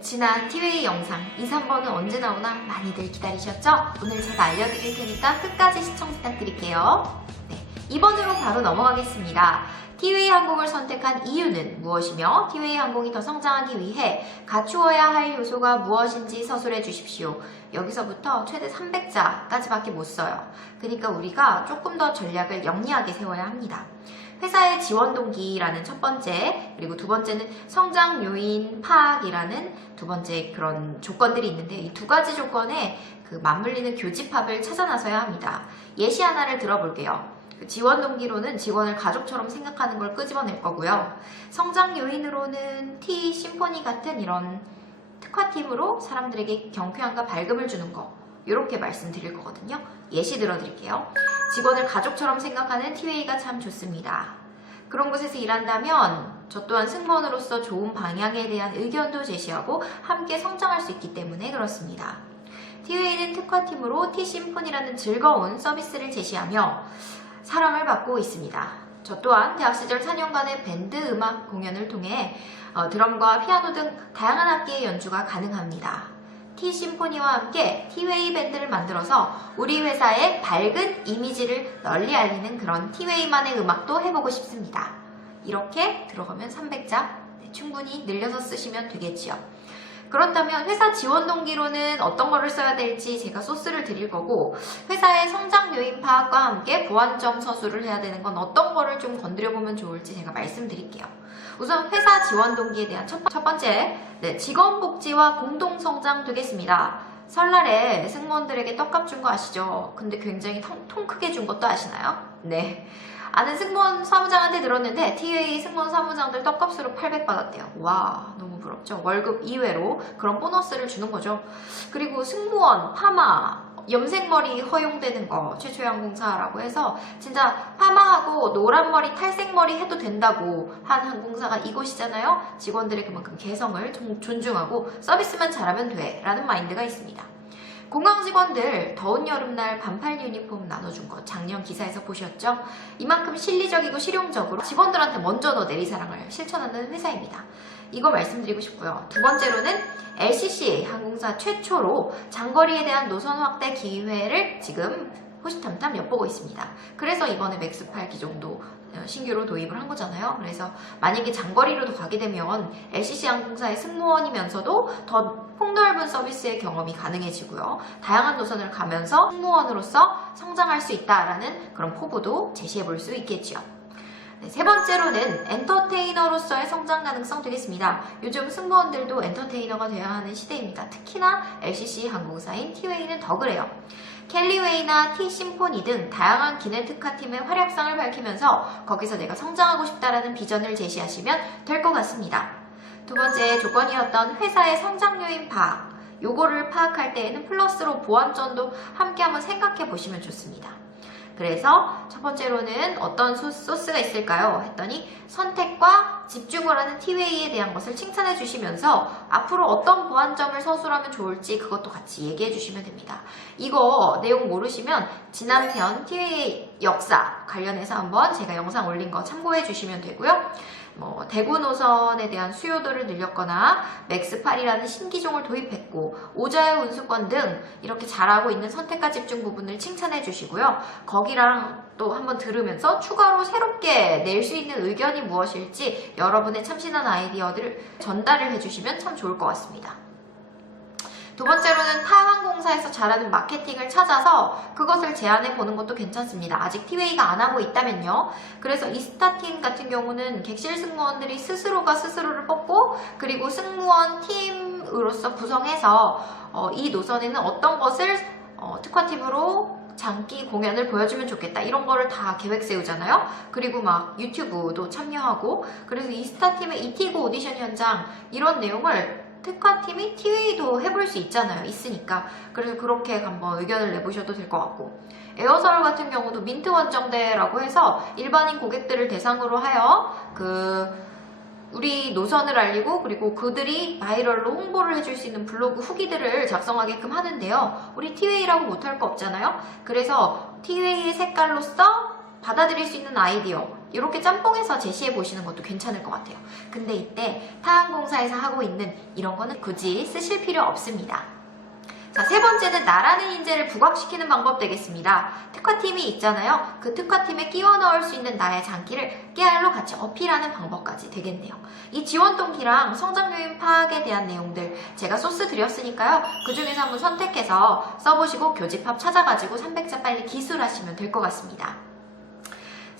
지난 티웨이 영상 2, 3번은 언제 나오나 많이들 기다리셨죠? 오늘 제가 알려드릴 테니까 끝까지 시청 부탁드릴게요. 네, 2번으로 바로 넘어가겠습니다. 티웨이 항공을 선택한 이유는 무엇이며 티웨이 항공이 더 성장하기 위해 갖추어야 할 요소가 무엇인지 서술해 주십시오. 여기서부터 최대 300자까지밖에 못 써요. 그러니까 우리가 조금 더 전략을 영리하게 세워야 합니다. 회사의 지원 동기라는 첫 번째, 그리고 두 번째는 성장 요인 파악이라는 두 번째 그런 조건들이 있는데 이 두 가지 조건에 그 맞물리는 교집합을 찾아 나서야 합니다. 예시 하나를 들어볼게요. 지원 동기로는 직원을 가족처럼 생각하는 걸 끄집어낼 거고요. 성장 요인으로는 T 심포니 같은 이런 특화팀으로 사람들에게 경쾌함과 밝음을 주는 거, 이렇게 말씀드릴 거거든요. 예시 들어드릴게요. 직원을 가족처럼 생각하는 티웨이가 참 좋습니다. 그런 곳에서 일한다면 저 또한 승무원으로서 좋은 방향에 대한 의견도 제시하고 함께 성장할 수 있기 때문에 그렇습니다. 티웨이는 특화팀으로 T심포니라는 즐거운 서비스를 제시하며 사랑을 받고 있습니다. 저 또한 대학 시절 4년간의 밴드 음악 공연을 통해 드럼과 피아노 등 다양한 악기의 연주가 가능합니다. T심포니와 함께 티웨이 밴드를 만들어서 우리 회사의 밝은 이미지를 널리 알리는 그런 티웨이만의 음악도 해보고 싶습니다. 이렇게 들어가면 300자 충분히 늘려서 쓰시면 되겠지요. 그렇다면 회사 지원 동기로는 어떤 거를 써야 될지 제가 소스를 드릴 거고, 회사의 성장 요인 파악과 함께 보완점 서술을 해야 되는 건 어떤 거를 좀 건드려보면 좋을지 제가 말씀드릴게요. 우선 회사 지원 동기에 대한 첫 번째, 직원 복지와 공동 성장 되겠습니다. 설날에 승무원들에게 떡값 준 거 아시죠? 근데 굉장히 통 크게 준 것도 아시나요? 네. 아는 승무원 사무장한테 들었는데 티웨이 승무원 사무장들 떡값으로 800 받았대요. 와, 너무 부럽죠? 월급 이외로 그런 보너스를 주는 거죠. 그리고 승무원, 파마, 염색머리 허용되는 거 최초의 항공사라고 해서 진짜 파마하고 노란머리, 탈색머리 해도 된다고 한 항공사가 이곳이잖아요. 직원들의 그만큼 개성을 존중하고 서비스만 잘하면 돼 라는 마인드가 있습니다. 공항 직원들 더운 여름날 반팔 유니폼 나눠준 거 작년 기사에서 보셨죠? 이만큼 실리적이고 실용적으로 직원들한테 먼저 더 내리사랑을 실천하는 회사입니다. 이거 말씀드리고 싶고요. 두 번째로는 LCC 항공사 최초로 장거리에 대한 노선 확대 기회를 지금 호시탐탐 엿보고 있습니다. 그래서 이번에 맥스8 기종도 신규로 도입을 한 거잖아요. 그래서 만약에 장거리로도 가게 되면 LCC 항공사의 승무원이면서도 더 폭넓은 서비스의 경험이 가능해지고요. 다양한 노선을 가면서 승무원으로서 성장할 수 있다라는 그런 포부도 제시해 볼 수 있겠죠. 세 번째로는 엔터테이너로서의 성장 가능성 되겠습니다. 요즘 승무원들도 엔터테이너가 되어야 하는 시대입니다. 특히나 LCC 항공사인 티웨이는 더 그래요. 캘리웨이나 T심포니 등 다양한 기내 특화팀의 활약상을 밝히면서 거기서 내가 성장하고 싶다라는 비전을 제시하시면 될 것 같습니다. 두 번째 조건이었던 회사의 성장 요인 파악. 요거를 파악할 때에는 플러스로 보완점도 함께 한번 생각해 보시면 좋습니다. 그래서 첫 번째로는 어떤 소스가 있을까요? 했더니 선택과 집중을 하는 티웨이에 대한 것을 칭찬해 주시면서 앞으로 어떤 보완점을 서술하면 좋을지 그것도 같이 얘기해 주시면 됩니다. 이거 내용 모르시면 지난 편 티웨이 역사 관련해서 한번 제가 영상 올린 거 참고해 주시면 되고요. 대구 노선에 대한 수요도를 늘렸거나 맥스8이라는 신기종을 도입했고 오자유 운수권 등 이렇게 잘하고 있는 선택과 집중 부분을 칭찬해 주시고요. 거기랑 또 한번 들으면서 추가로 새롭게 낼 수 있는 의견이 무엇일지 여러분의 참신한 아이디어들을 전달을 해주시면 참 좋을 것 같습니다. 두 번째로는 타 항공사에서 잘하는 마케팅을 찾아서 그것을 제안해 보는 것도 괜찮습니다. 아직 티웨이가 안 하고 있다면요. 그래서 이스타팀 같은 경우는 객실 승무원들이 스스로가 스스로를 뽑고 그리고 승무원 팀으로서 구성해서 이 노선에는 어떤 것을 특화팀으로 장기 공연을 보여주면 좋겠다 이런 거를 다 계획 세우잖아요. 그리고 막 유튜브도 참여하고 그래서 이스타팀의 이티고 오디션 현장 이런 내용을 특화팀이 티웨이도 해볼 수 있으니까 그래서 그렇게 한번 의견을 내보셔도 될 것 같고 에어서울 같은 경우도 민트 원정대라고 해서 일반인 고객들을 대상으로 하여 우리 노선을 알리고 그리고 그들이 바이럴로 홍보를 해줄 수 있는 블로그 후기들을 작성하게끔 하는데요. 우리 티웨이라고 못할 거 없잖아요. 그래서 티웨이의 색깔로서 받아들일 수 있는 아이디어 이렇게 짬뽕해서 제시해 보시는 것도 괜찮을 것 같아요. 근데 이때 타항공사에서 하고 있는 이런 거는 굳이 쓰실 필요 없습니다. 자, 세 번째는 나라는 인재를 부각시키는 방법 되겠습니다. 특화팀이 있잖아요. 그 특화팀에 끼워 넣을 수 있는 나의 장기를 깨알로 같이 어필하는 방법까지 되겠네요. 이 지원 동기랑 성장 요인 파악에 대한 내용들 제가 소스 드렸으니까요. 그 중에서 한번 선택해서 써보시고 교집합 찾아가지고 300자 빨리 기술하시면 될 것 같습니다.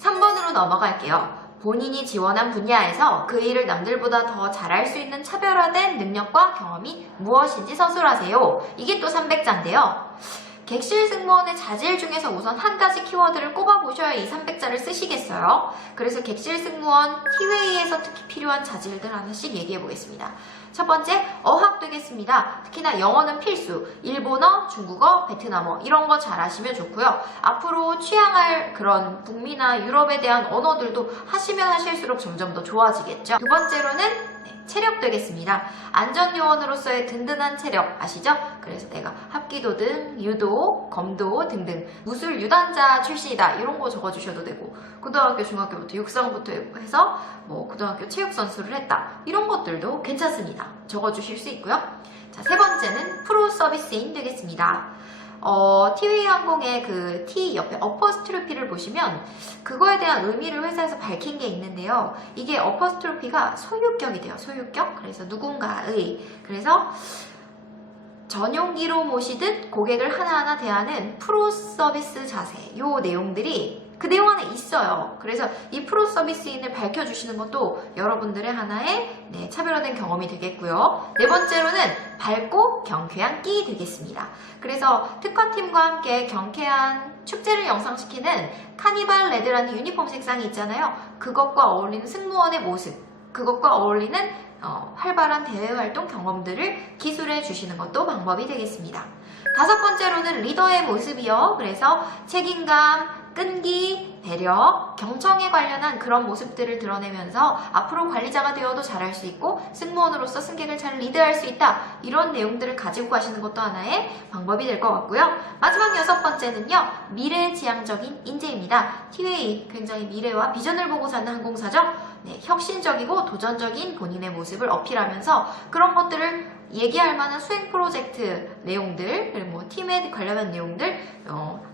3번으로 넘어갈게요. 본인이 지원한 분야에서 그 일을 남들보다 더 잘할 수 있는 차별화된 능력과 경험이 무엇인지 서술하세요. 이게 또 300자인데요. 객실 승무원의 자질 중에서 우선 한 가지 키워드를 꼽아보셔야 이 300자를 쓰시겠어요. 그래서 객실 승무원 T웨이에서 특히 필요한 자질들 하나씩 얘기해 보겠습니다. 첫 번째, 어학 되겠습니다. 특히나 영어는 필수. 일본어, 중국어, 베트남어 이런 거 잘하시면 좋고요. 앞으로 취향할 그런 북미나 유럽에 대한 언어들도 하시면 하실수록 점점 더 좋아지겠죠. 두 번째로는 체력 되겠습니다. 안전요원으로서의 든든한 체력 아시죠? 그래서 내가 합기도등, 유도, 검도 등등 무술 유단자 출신이다 이런 거 적어주셔도 되고 고등학교, 중학교부터 육상부터 해서 뭐 고등학교 체육선수를 했다 이런 것들도 괜찮습니다. 적어주실 수 있고요. 자, 세 번째는 프로 서비스인 되겠습니다. 티웨이 항공의 그 T 옆에 어퍼스트로피를 보시면 그거에 대한 의미를 회사에서 밝힌 게 있는데요. 이게 어퍼스트로피가 소유격이 돼요. 소유격. 그래서 누군가의. 그래서 전용기로 모시듯 고객을 하나하나 대하는 프로 서비스 자세. 요 내용들이 그 내용 안에 있어요. 그래서 이 프로 서비스인을 밝혀주시는 것도 여러분들의 하나의 차별화된 경험이 되겠고요. 네 번째로는 밝고 경쾌한 끼 되겠습니다. 그래서 특화팀과 함께 경쾌한 축제를 영상시키는 카니발 레드라는 유니폼 색상이 있잖아요. 그것과 어울리는 승무원의 모습, 그것과 어울리는 활발한 대외활동 경험들을 기술해 주시는 것도 방법이 되겠습니다. 다섯 번째로는 리더의 모습이요. 그래서 책임감, 끈기, 배려, 경청에 관련한 그런 모습들을 드러내면서 앞으로 관리자가 되어도 잘할 수 있고 승무원으로서 승객을 잘 리드할 수 있다. 이런 내용들을 가지고 가시는 것도 하나의 방법이 될 것 같고요. 마지막 여섯 번째는요. 미래지향적인 인재입니다. 티웨이 굉장히 미래와 비전을 보고 사는 항공사죠. 혁신적이고 도전적인 본인의 모습을 어필하면서 그런 것들을 얘기할 만한 수행 프로젝트 내용들 그리고 뭐 팀에 관련한 내용들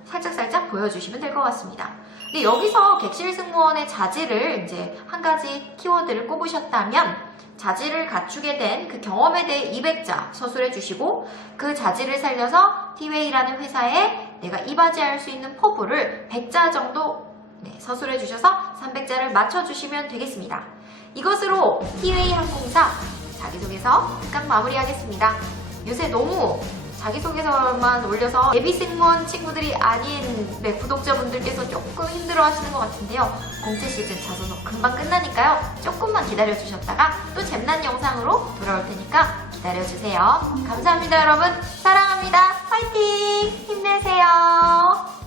살짝살짝 보여주시면 될 것 같습니다. 근데 여기서 객실 승무원의 자질을 이제 한 가지 키워드를 꼽으셨다면 자질을 갖추게 된 그 경험에 대해 200자 서술해 주시고 그 자질을 살려서 티웨이라는 회사에 내가 이바지할 수 있는 포부를 100자 정도 서술해 주셔서 300자를 맞춰주시면 되겠습니다. 이것으로 티웨이 항공사 자기소개서 각 마무리하겠습니다. 요새 너무 자기소개서만 올려서 예비 승무원 친구들이 아닌 구독자분들께서 조금 힘들어하시는 것 같은데요. 공채 시즌 자소서 금방 끝나니까요. 조금만 기다려주셨다가 또 잼난 영상으로 돌아올 테니까 기다려주세요. 감사합니다 여러분. 사랑합니다. 화이팅! 힘내세요.